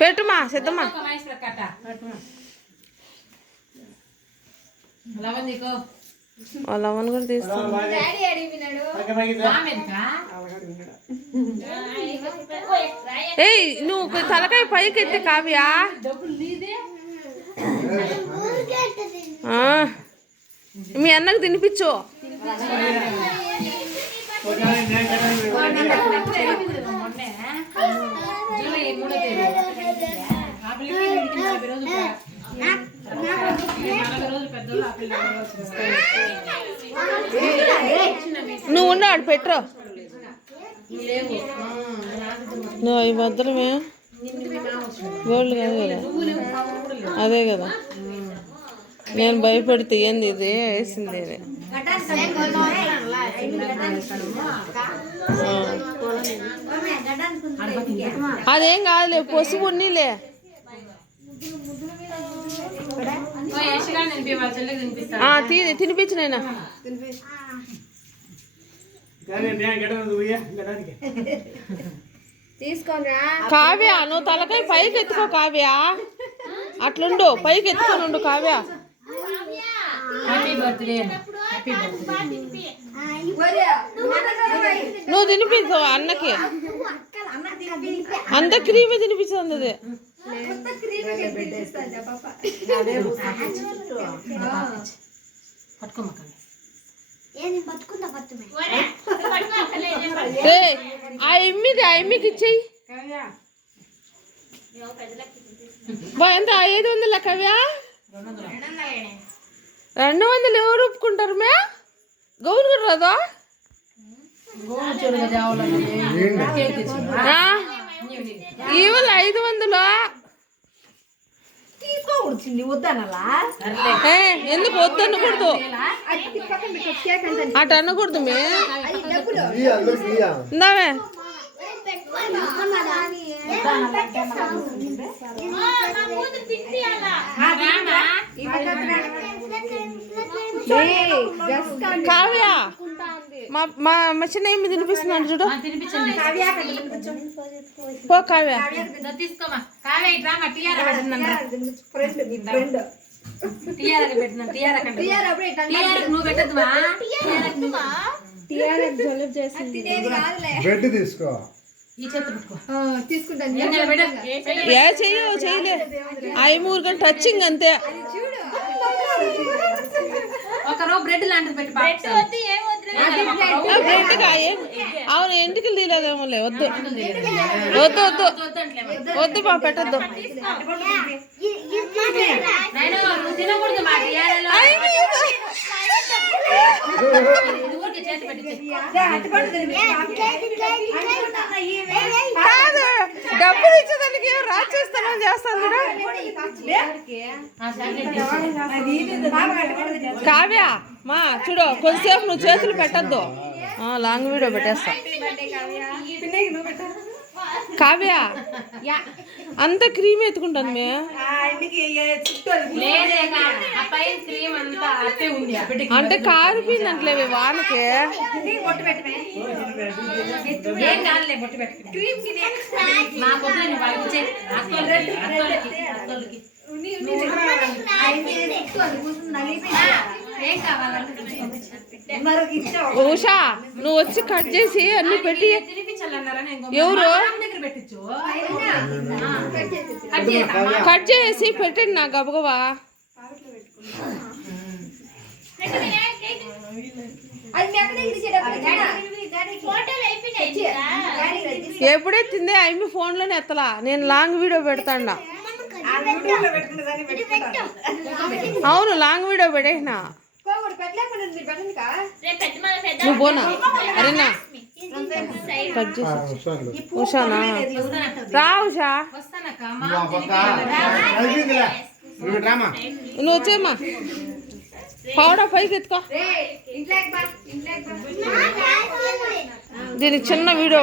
పెట్టుమా సిద్ధమ్మా లవన్ కూడా తీస్తాను. ఏయ్ నువ్వు తలకాయ పైకి ఎత్తే కావ్యా మీ అన్నకు తినిపించు. నువ్వు ఉన్నాడు పెట్టరు నువ్వు అవి భద్రమే గోల్డ్ కాదు కదా అదే కదా నేను భయపడితే ఏంది ఇది వేసింది ఇది అదేం కాదులే పసుపు ఉన్నీలే తినిపించినైనా కావ్య నువ్వు తలకాయ పైకి ఎత్తుకో కావ్య అట్లుండు పైకి ఎత్తుకొని ఉండు కావ్య నువ్వు తినిపించు అన్నకి అంత క్రీమే తినిపిస్తుంది ఆ ఎమ్మికి ఇచ్చేయి ఎంత 500 కవ్య 200 ఎవరు ఒప్పుకుంటారు మే గౌను కూడా రాదా ఇవాళ 500 ఎందుకు వద్దు అనకూడదు అటు అనకూడదు మే ఇందామే కావ్య మా చిన్న ఏమి తినిపిస్తున్నాడు చూడు పో కావ్య చేయలే 5 గంట టచింగ్ అంతే బ్రెడ్ అవును ఇంటికి తీలేదేమోలే వద్దు వద్దు వద్దు వద్దు బా పెట్టద్దు కాదు డబ్బులు ఇచ్చేదానికి రాచేస్తానని చేస్తాను కావ్య మా చూడు కొంతసేపు నువ్వు చేతులు పెట్టద్దు లాంగ్ వీడియో పెట్టేస్తా కావ్య అంత క్రీమ్ ఎత్తుకుంటాను మే అంటే కారిపోయింది అంటలేవి వానకి ఉషా నువ్వు వచ్చి కట్ చేసి అన్ని పెట్టి ఎవరు కట్ చేసి పెట్టండి నా గబగబా ఎప్పుడెత్తిందే అమ్మి ఫోన్లోనే ఎత్తలా నేను లాంగ్ వీడియో పెడతాండా అవును లాంగ్ వీడియో పెట్టేసినా నువ్వు పోనా అరేనా కట్ చేసి ఉషానా రా ఉషా నువ్వు వచ్చేమ్మా పౌడా పైకి ఎత్తుకో దీనికి చిన్న వీడియో